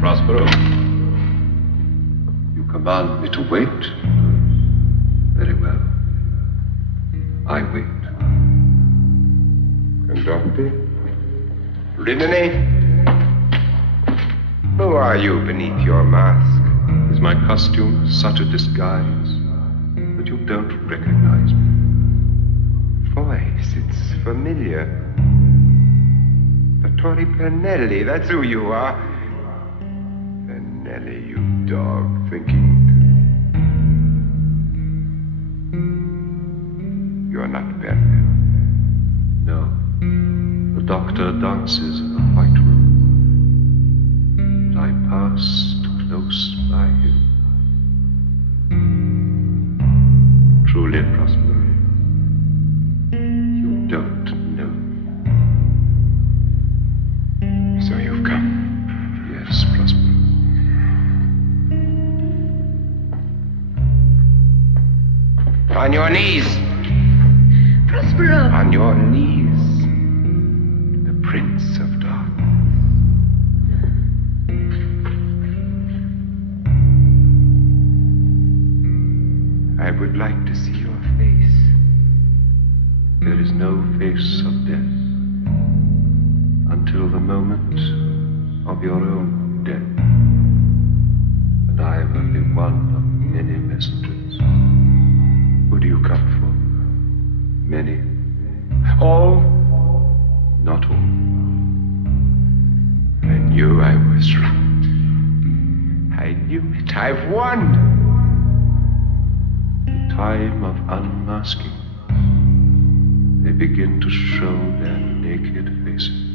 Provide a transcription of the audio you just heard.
Prospero. You command me to wait? Very well. I wait. Conductor? Rimini? Who are you beneath your mask? Is my costume such a disguise that you don't recognize me? Voice, it's familiar. Dottore Pernelli, that's who you are. Pernelli, you dog, thinking. You're not Pernelli. No. The doctor dances in the white room. But I passed close by him. Truly, Prospero, you don't know. So you've come. Yes, Prospero. On your knees. Prospero. On your knees. The Prince of Darkness. I would like to see your face. There is no face of death until the moment of your own death. And I am only one of many messengers. Who do you come for? Many? All? Not all. I knew I was right. I knew it. I've won. The time of unmasking. They begin to show their naked faces.